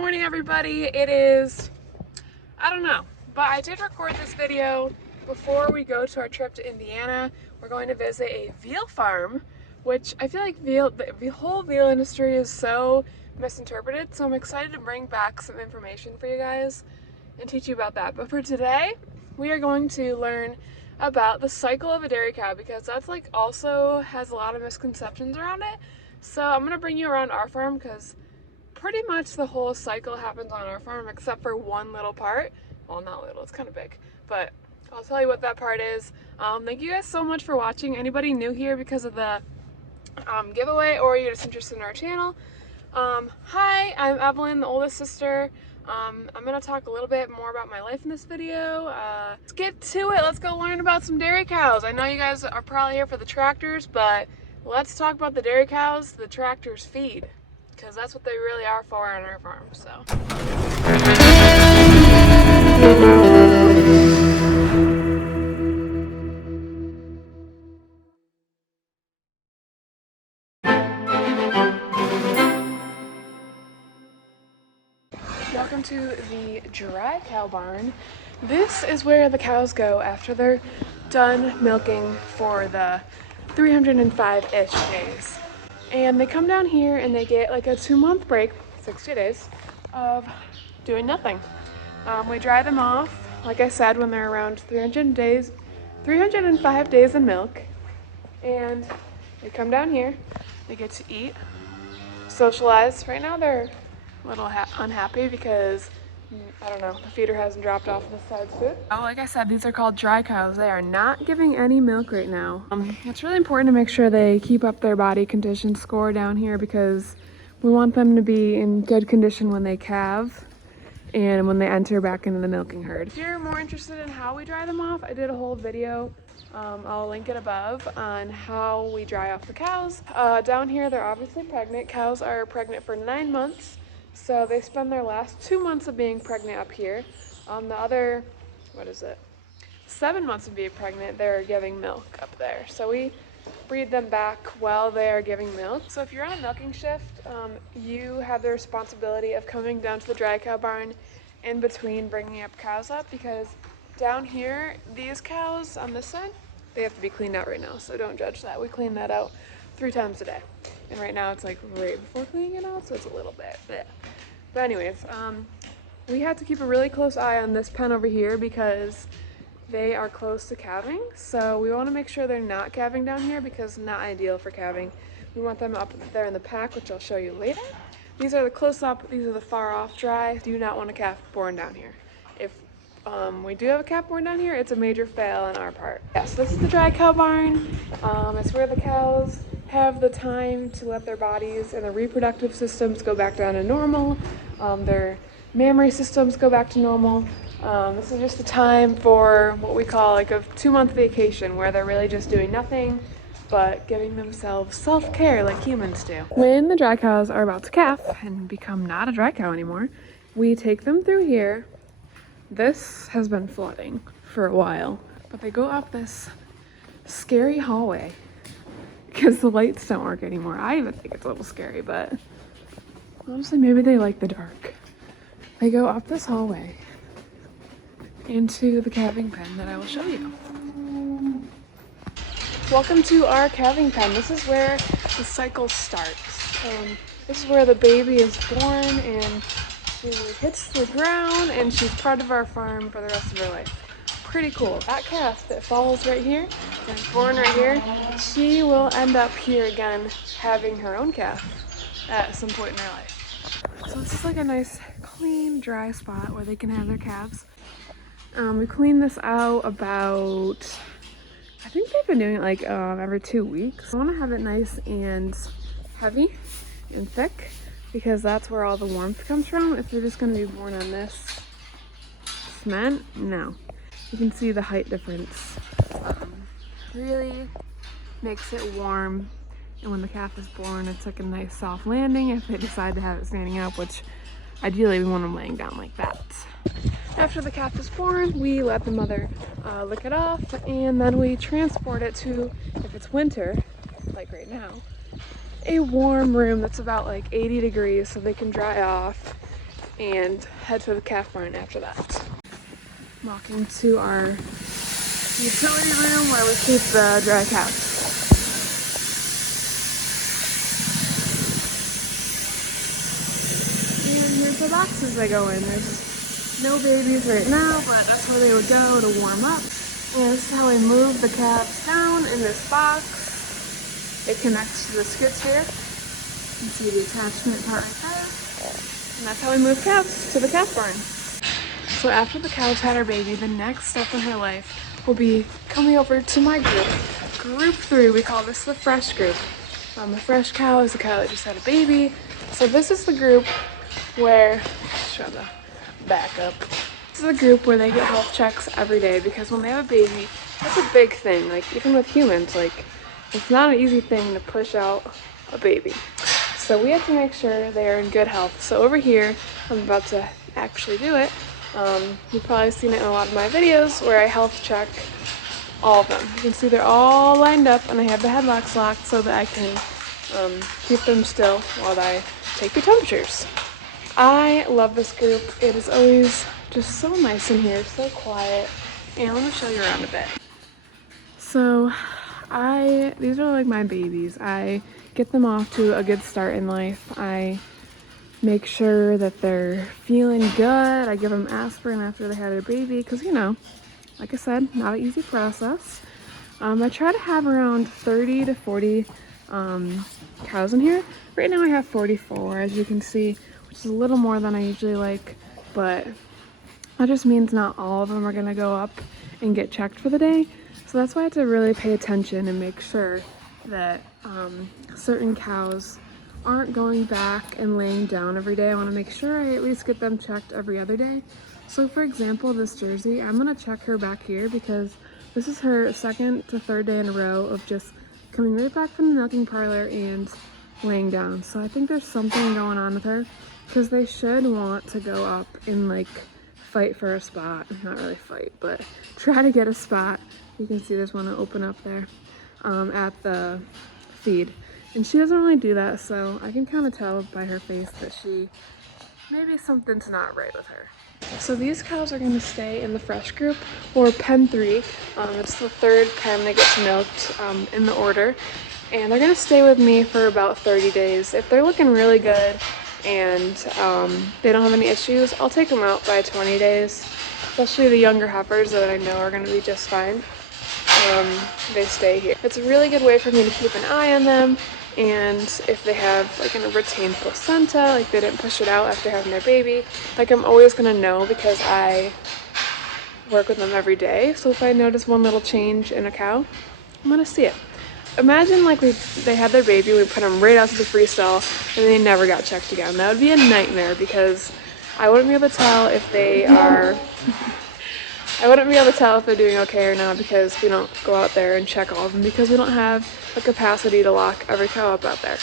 morning, everybody. It is, I don't know, but I did record this video before we go to our trip to Indiana. We're going to visit a veal farm, which I feel like the whole veal industry is so misinterpreted, so I'm excited to bring back some information for you guys and teach you about that. But for today, we are going to learn about the cycle of a dairy cow, because that's like also has a lot of misconceptions around it. So I'm gonna bring you around our farm because pretty much the whole cycle happens on our farm except for one little part. Well, not little, it's kind of big, but I'll tell you what that part is. Thank you guys so much for watching. Anybody new here because of the giveaway, or you're just interested in our channel, hi, I'm Evelyn, the oldest sister. I'm gonna talk a little bit more about my life in this video. Let's get to it. Let's go learn about some dairy cows. I know you guys are probably here for the tractors, but let's talk about the dairy cows the tractors feed, because that's what they really are for on our farm. So welcome to the dry cow barn. This is where the cows go after they're done milking for the 305-ish days. And they come down here and they get like a 2-month break, 60 days, of doing nothing. We dry them off, like I said, when they're around 305 days in milk. And they come down here, they get to eat, socialize. Right now they're a little unhappy because, I don't know, the feeder hasn't dropped off this side's food. Oh, like I said, these are called dry cows. They are not giving any milk right now. It's really important to make sure they keep up their body condition score down here, because we want them to be in good condition when they calve and when they enter back into the milking herd. If you're more interested in how we dry them off, I did a whole video, I'll link it above, on how we dry off the cows. Down here, they're obviously pregnant. Cows are pregnant for 9 months. So they spend their last 2 months of being pregnant up here. The other, 7 months of being pregnant, they're giving milk up there. So we breed them back while they are giving milk. So if you're on a milking shift, you have the responsibility of coming down to the dry cow barn in between bringing up cows up, because down here, these cows on this side, they have to be cleaned out right now. So don't judge that. We clean that out 3 times a day. And right now it's like right before cleaning it out, so it's a little bit bleh. But anyways, we had to keep a really close eye on this pen over here because they are close to calving. So we want to make sure they're not calving down here, because not ideal for calving. We want them up there in the pack, which I'll show you later. These are the close up, these are the far off dry. Do not want a calf born down here. If we do have a calf born down here, it's a major fail on our part. Yes, this is the dry cow barn. It's where the cows have the time to let their bodies and their reproductive systems go back down to normal. Their mammary systems go back to normal. This is just a time for what we call like a 2-month vacation, where they're really just doing nothing but giving themselves self-care like humans do. When the dry cows are about to calf and become not a dry cow anymore, we take them through here. This has been flooding for a while, but they go up this scary hallway because the lights don't work anymore. I even think it's a little scary, but honestly, maybe they like the dark. They go up this hallway into the calving pen that I will show you. Welcome to our calving pen. This is where the cycle starts. This is where the baby is born and she hits the ground and she's part of our farm for the rest of her life. Pretty cool. That calf that follows right here and born right here, she will end up here again having her own calf at some point in her life. So this is like a nice clean dry spot where they can have their calves. We clean this out about, I think they've been doing it like every 2 weeks. I want to have it nice and heavy and thick, because that's where all the warmth comes from. If they're just going to be born on this cement, no. You can see the height difference. Really makes it warm, and when the calf is born, it's like a nice soft landing if they decide to have it standing up, which ideally we want them laying down like that. After the calf is born, we let the mother lick it off, and then we transport it to, if it's winter, like right now, a warm room that's about like 80 degrees so they can dry off and head to the calf barn after that. Walking to our utility room where we keep the dry calves. And here's the boxes they go in. There's no babies right now, but that's where they would go to warm up. And this is how we move the calves down in this box. It connects to the skits here. You can see the attachment part right there. And that's how we move calves to the calf barn. So after the cow's had her baby, the next step in her life will be coming over to my group. Group 3, we call this the fresh group. A fresh cow is a cow that just had a baby. So this is the group where, shut the back up. This is the group where they get health checks every day, because when they have a baby, that's a big thing. Like, even with humans, like, it's not an easy thing to push out a baby. So we have to make sure they are in good health. So over here, I'm about to actually do it. You've probably seen it in a lot of my videos where I health check all of them. You can see they're all lined up, and I have the headlocks locked so that I can keep them still while I take their temperatures. I love this group. It is always just so nice in here, so quiet. And let me show you around a bit. So these are like my babies. I get them off to a good start in life. I make sure that they're feeling good. I give them aspirin after they had their baby because, you know, like I said, not an easy process. I try to have around 30 to 40 cows in here. Right now I have 44, as you can see, which is a little more than I usually like, but that just means not all of them are gonna go up and get checked for the day. So that's why I have to really pay attention and make sure that certain cows aren't going back and laying down every day. I want to make sure I at least get them checked every other day. So for example, this Jersey, I'm going to check her back here because this is her second to third day in a row of just coming right back from the milking parlor and laying down. So I think there's something going on with her, because they should want to go up and like fight for a spot. Not really fight, but try to get a spot. You can see there's one to open up there at the feed. And she doesn't really do that, so I can kind of tell by her face that maybe something's not right with her. So these cows are going to stay in the fresh group, or pen 3. It's the third pen that gets milked in the order. And they're going to stay with me for about 30 days. If they're looking really good and they don't have any issues, I'll take them out by 20 days. Especially the younger heifers that I know are going to be just fine. They stay here. It's a really good way for me to keep an eye on them, and if they have like a retained placenta, like they didn't push it out after having their baby, like I'm always gonna know because I work with them every day. So if I notice one little change in a cow, I'm gonna see it. Imagine like they had their baby, we put them right out to the freestyle, and they never got checked again. That would be a nightmare because I wouldn't be able to tell if they are I wouldn't be able to tell if they're doing okay or not, because we don't go out there and check all of them because we don't have the capacity to lock every cow up out there.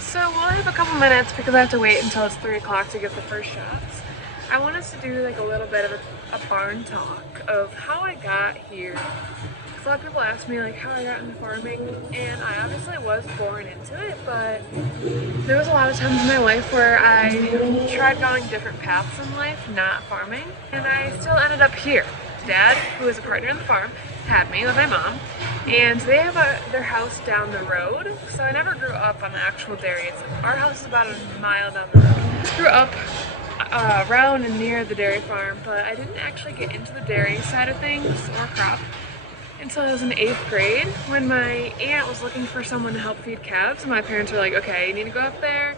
So we'll have a couple minutes because I have to wait until it's 3 o'clock to get the first shots. I want us to do like a little bit of a barn talk of how I got here. A lot of people ask me like how I got into farming, and I obviously was born into it, but there was a lot of times in my life where I tried going different paths in life, not farming, and I still ended up here. Dad, who is a partner in the farm, had me with my mom, and they have their house down the road, so I never grew up on the actual dairy. Our house is about a mile down the road. I grew up around and near the dairy farm, but I didn't actually get into the dairy side of things or crop until I was in 8th grade, when my aunt was looking for someone to help feed calves, and my parents were like, okay, you need to go up there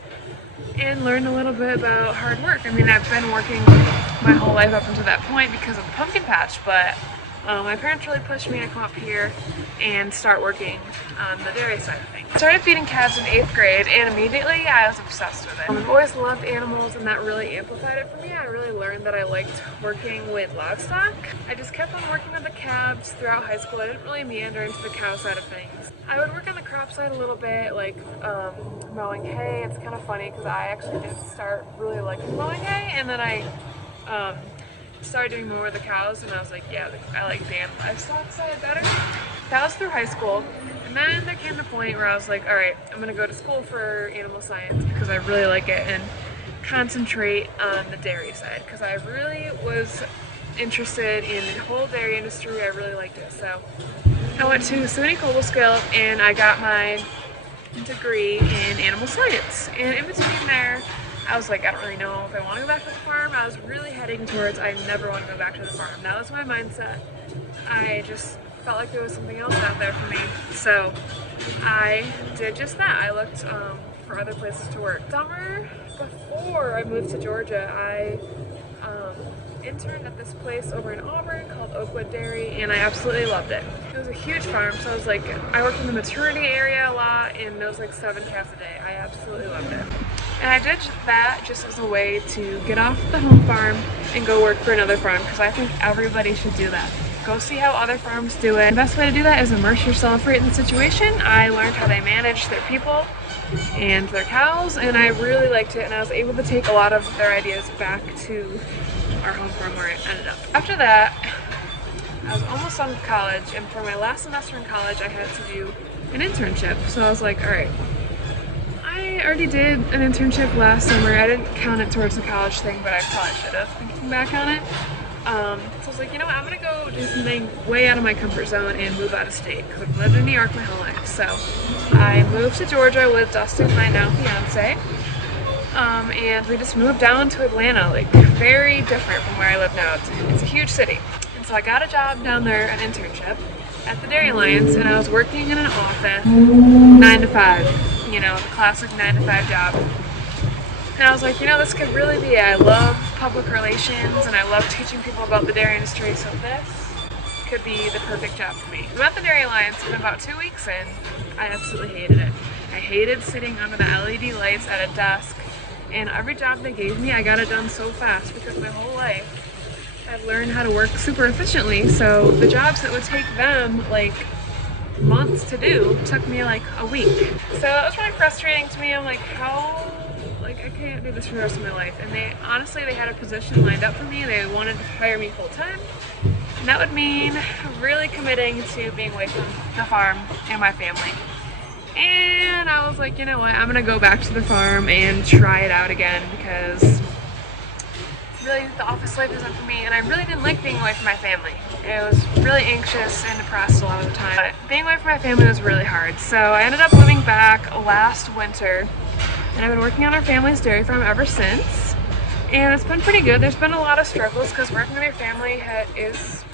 and learn a little bit about hard work. I mean, I've been working my whole life up until that point because of the pumpkin patch, but my parents really pushed me to come up here and start working on the dairy side of things. I started feeding calves in 8th grade, and immediately I was obsessed with it. I've always loved animals, and that really amplified it for me. I really learned that I liked working with livestock. I just kept on working with the calves throughout high school. I didn't really meander into the cow side of things. I would work on the crop side a little bit, like mowing hay. It's kind of funny because I actually did start really liking mowing hay, and then I started doing more with the cows, and I was like, yeah, I like the livestock side better. that was through high school. And then there came the point where I was like, all right, I'm gonna go to school for animal science because I really like it and concentrate on the dairy side because I really was interested in the whole dairy industry. I really liked it. So I went to SUNY Cobleskill and I got my degree in animal science. And in between there, I was like, I don't really know if I want to go back to the farm. I was really heading towards I never want to go back to the farm. That was my mindset. I just felt like there was something else out there for me. So I did just that. I looked for other places to work. Summer before I moved to Georgia, I interned at this place over in Auburn called Oakwood Dairy, and I absolutely loved it. It was a huge farm, so I was like, I worked in the maternity area a lot, and there was like 7 calves a day. I absolutely loved it. And I did that just as a way to get off the home farm and go work for another farm, because I think everybody should do that. Go see how other farms do it. The best way to do that is immerse yourself right in the situation. I learned how they manage their people and their cows, and I really liked it, and I was able to take a lot of their ideas back to our home farm where it ended up. After that, I was almost done with college, and for my last semester in college, I had to do an internship. So I was like, all right, I already did an internship last summer. I didn't count it towards the college thing, but I probably should have, thinking back on it. So I was like, you know what, I'm gonna go do something way out of my comfort zone and move out of state, because I've lived in New York my whole life. So I moved to Georgia with Dustin, my now fiance. And we just moved down to Atlanta, like very different from where I live now. It's a huge city. And so I got a job down there, an internship at the Dairy Alliance, and I was working in an office 9 to 5, you know, the classic 9 to 5 job. And I was like, you know, this could really be it. I love public relations and I love teaching people about the dairy industry, so this could be the perfect job for me. I'm at the Dairy Alliance and about 2 weeks in, I absolutely hated it. I hated sitting under the LED lights at a desk. And every job they gave me, I got it done so fast because my whole life I've learned how to work super efficiently. So the jobs that would take them like months to do took me like a week. So that was really frustrating to me. I'm like, how, like I can't do this for the rest of my life. And they had a position lined up for me. They wanted to hire me full time. And that would mean really committing to being away from the farm and my family. And I was like, you know what, I'm gonna go back to the farm and try it out again because really the office life isn't for me, and I really didn't like being away from my family. I was really anxious and depressed a lot of the time. But being away from my family was really hard. So I ended up moving back last winter, and I've been working on our family's dairy farm ever since. And it's been pretty good. There's been a lot of struggles because working with your family is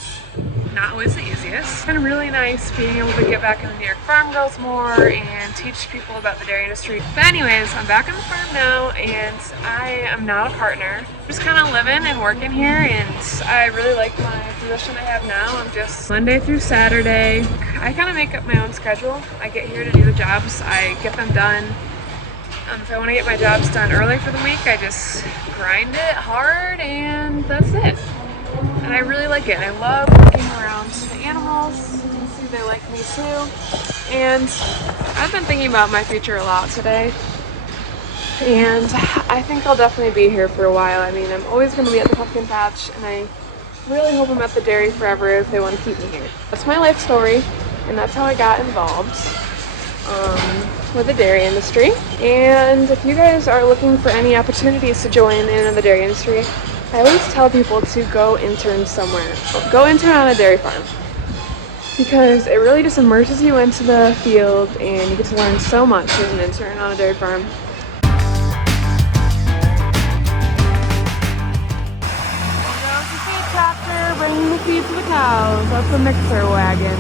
not always the easiest. It's been really nice being able to get back in the New York farm girls more and teach people about the dairy industry. But anyways, I'm back on the farm now and I am not a partner. I'm just kind of living and working here, and I really like my position I have now. I'm just Monday through Saturday. I kind of make up my own schedule. I get here to do the jobs. I get them done. If I want to get my jobs done early for the week, I just grind it hard and that's it. And I really like it. I love working around the animals. You can see they like me too. And I've been thinking about my future a lot today. And I think I'll definitely be here for a while. I mean, I'm always going to be at the pumpkin patch, and I really hope I'm at the dairy forever if they want to keep me here. That's my life story, and that's how I got involved with the dairy industry. And if you guys are looking for any opportunities to join in the dairy industry, I always tell people to go intern somewhere. Go intern on a dairy farm, because it really just immerses you into the field and you get to learn so much as an intern on a dairy farm. There goes the feed tractor bringing the feed to the cows. That's a mixer wagon.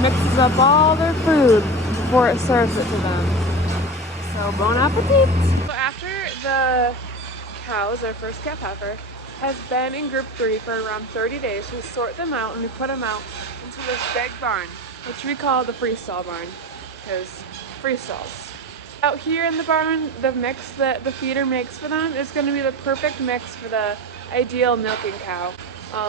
Mixes up all their food before it serves it to them. So bon appetit! So after the cows, our first calf heifer, has been in group 3 for around 30 days, we sort them out and we put them out into this big barn, which we call the Freestyle Barn, because freestalls. Out here in the barn, the mix that the feeder makes for them is going to be the perfect mix for the ideal milking cow.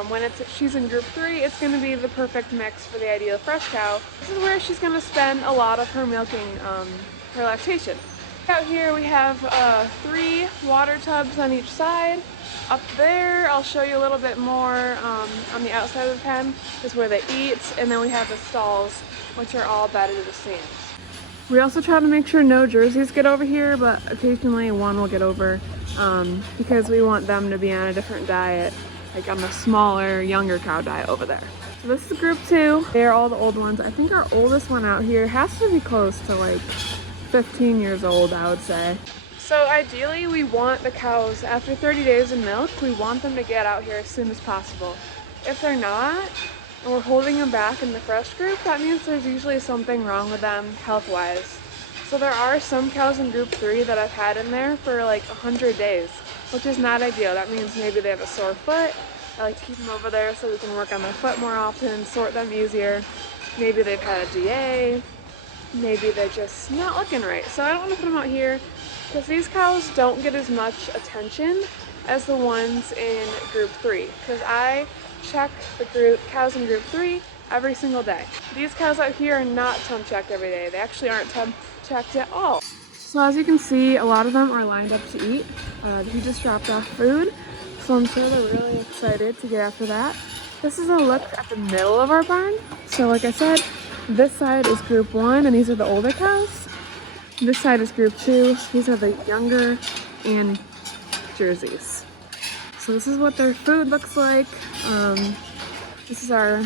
When she's in group 3, it's going to be the perfect mix for the ideal fresh cow. This is where she's going to spend a lot of her milking, her lactation. Out here we have 3 water tubs on each side. Up there, I'll show you a little bit more on the outside of the pen is where they eat, and then we have the stalls, which are all bedded the same. We also try to make sure no jerseys get over here, but occasionally one will get over because we want them to be on a different diet, like on the smaller, younger cow diet over there. So this is group 2. They're all the old ones. I think our oldest one out here has to be close to like 15 years old, I would say. So ideally we want the cows, after 30 days of milk, we want them to get out here as soon as possible. If they're not, and we're holding them back in the fresh group, that means there's usually something wrong with them health-wise. So there are some cows in group 3 that I've had in there for like 100 days, which is not ideal. That means maybe they have a sore foot. I like to keep them over there so we can work on their foot more often and sort them easier. Maybe they've had a GA. Maybe they're just not looking right. So I don't want to put them out here because these cows don't get as much attention as the ones in group 3, because I check the cows in group 3 every single day. These cows out here are not temp checked every day. They actually aren't temp checked at all. So as you can see, a lot of them are lined up to eat. He just dropped off food, so I'm sure they're really excited to get after that. This is a look at the middle of our barn. So like I said, this side is group 1, and these are the older cows. This side is group 2. These are the younger and jerseys. So this is what their food looks like. This is our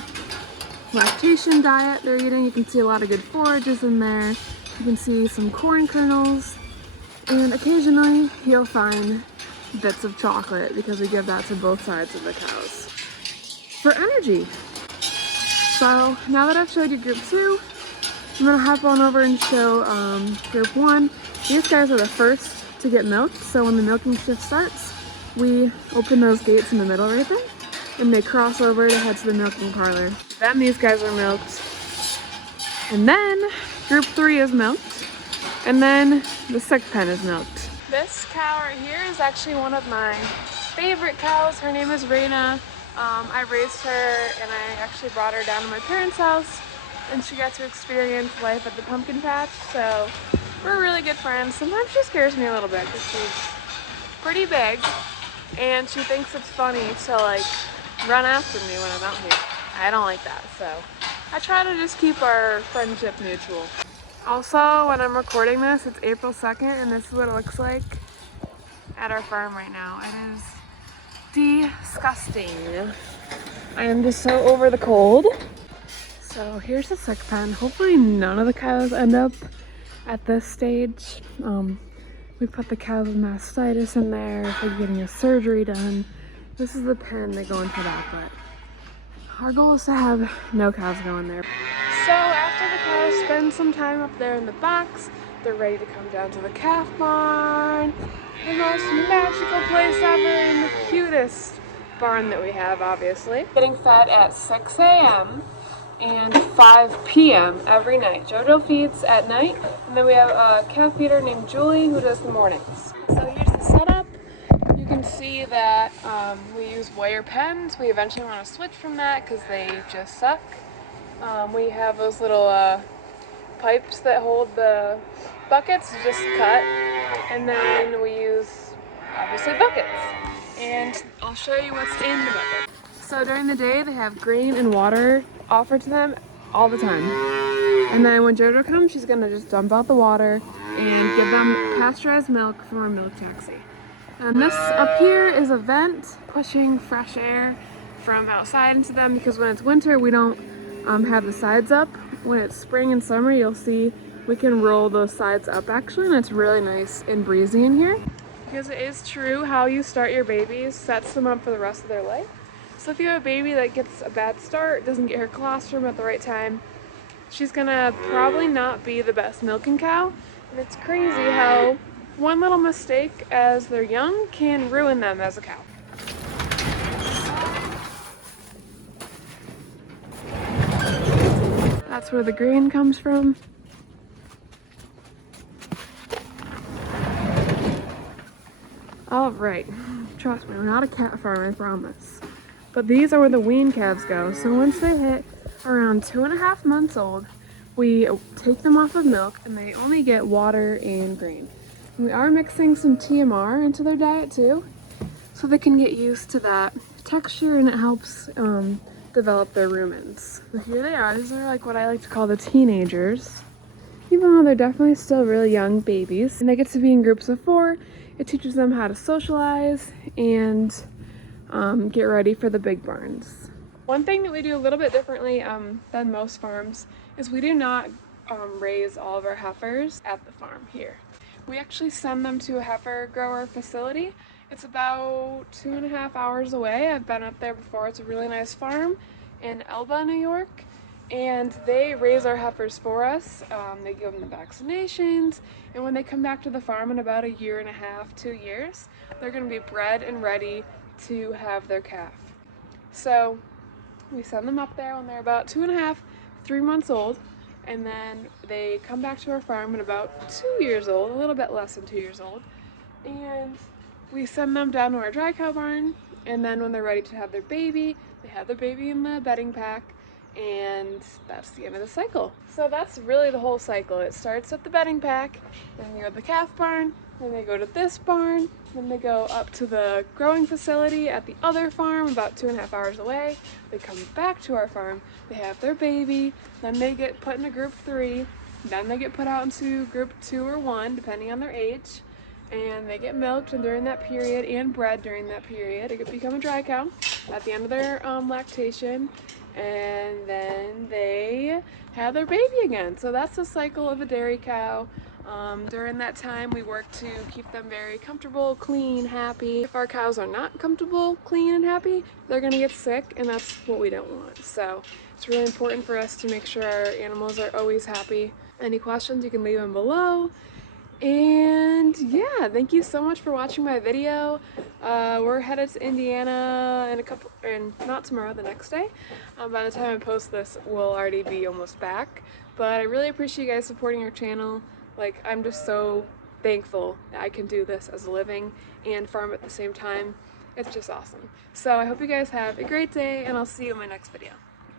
lactation diet they're eating. You can see a lot of good forages in there. You can see some corn kernels, and occasionally you'll find bits of chocolate because we give that to both sides of the cows for energy. So now that I've showed you group 2, I'm gonna hop on over and show group 1. These guys are the first to get milked, so when the milking shift starts, we open those gates in the middle right there, and they cross over to head to the milking parlor. Then these guys are milked, and then group 3 is milked, and then the sick pen is milked. This cow right here is actually one of my favorite cows. Her name is Reina. I raised her, and I actually brought her down to my parents' house, and she got to experience life at the pumpkin patch, so we're really good friends. Sometimes she scares me a little bit because she's pretty big, and she thinks it's funny to like run after me when I'm out here. I don't like that, so I try to just keep our friendship mutual. Also, when I'm recording this, it's April 2nd, and this is what it looks like at our farm right now. It is disgusting. I am just so over the cold. So here's the sick pen. Hopefully none of the cows end up at this stage. We put the cows with mastitis in there if they're getting a surgery done. This is the pen they go in for that, but our goal is to have no cows go in there. So after the cows spend some time up there in the box, they're ready to come down to the calf barn. The most magical place ever, and the cutest barn that we have, obviously. Getting fed at 6 a.m. and 5 p.m. every night. JoJo feeds at night, and then we have a calf feeder named Julie who does the mornings. So here's the setup. You can see that we use wire pens. We eventually want to switch from that because they just suck. We have those little pipes that hold the buckets, just cut, and then we use obviously buckets. And I'll show you what's in the bucket. So during the day they have grain and water offered to them all the time. And then when JoJo comes, she's gonna just dump out the water and give them pasteurized milk from our milk taxi. And this up here is a vent pushing fresh air from outside into them, because when it's winter we don't have the sides up. When it's spring and summer, you'll see we can roll those sides up actually, and it's really nice and breezy in here. Because it is true, how you start your babies sets them up for the rest of their life. So if you have a baby that gets a bad start, doesn't get her colostrum at the right time, she's gonna probably not be the best milking cow. And it's crazy how one little mistake as they're young can ruin them as a cow. That's where the grain comes from. All right, trust me, we're not a cat farm, I promise. But these are where the wean calves go. So once they hit around 2.5 months old, we take them off of milk, and they only get water and grain. We are mixing some TMR into their diet too, so they can get used to that texture, and it helps develop their rumens. So here they are. These are like what I like to call the teenagers. Even though they're definitely still really young babies, and they get to be in groups of 4, it teaches them how to socialize and get ready for the big barns. One thing that we do a little bit differently than most farms is we do not raise all of our heifers at the farm here. We actually send them to a heifer grower facility. It's about 2.5 hours away. I've been up there before. It's a really nice farm in Elba, New York. And they raise our heifers for us. They give them the vaccinations, and when they come back to the farm in about 1.5 years, 2 years, they're going to be bred and ready to have their calf. So we send them up there when they're about 2.5, 3 months old, and then they come back to our farm at about 2 years old, a little bit less than 2 years old, and we send them down to our dry cow barn, and then when they're ready to have their baby, they have their baby in the bedding pack, and that's the end of the cycle. So that's really the whole cycle. It starts at the bedding pack, then they go to the calf barn, then they go to this barn, then they go up to the growing facility at the other farm about 2.5 hours away. They come back to our farm, they have their baby, then they get put into group 3, then they get put out into group 2 or 1 depending on their age, and they get milked during that period and bred during that period. They become a dry cow at the end of their lactation, and then they have their baby again. So that's the cycle of a dairy cow. During that time, we work to keep them very comfortable, clean, happy. If our cows are not comfortable, clean, and happy, they're gonna get sick, and that's what we don't want. So it's really important for us to make sure our animals are always happy. Any questions, you can leave them below. And yeah, thank you so much for watching my video. We're headed to Indiana in not tomorrow, the next day. By the time I post this, we'll already be almost back. But I really appreciate you guys supporting our channel. Like, I'm just so thankful that I can do this as a living and farm at the same time. It's just awesome. So I hope you guys have a great day, and I'll see you in my next video.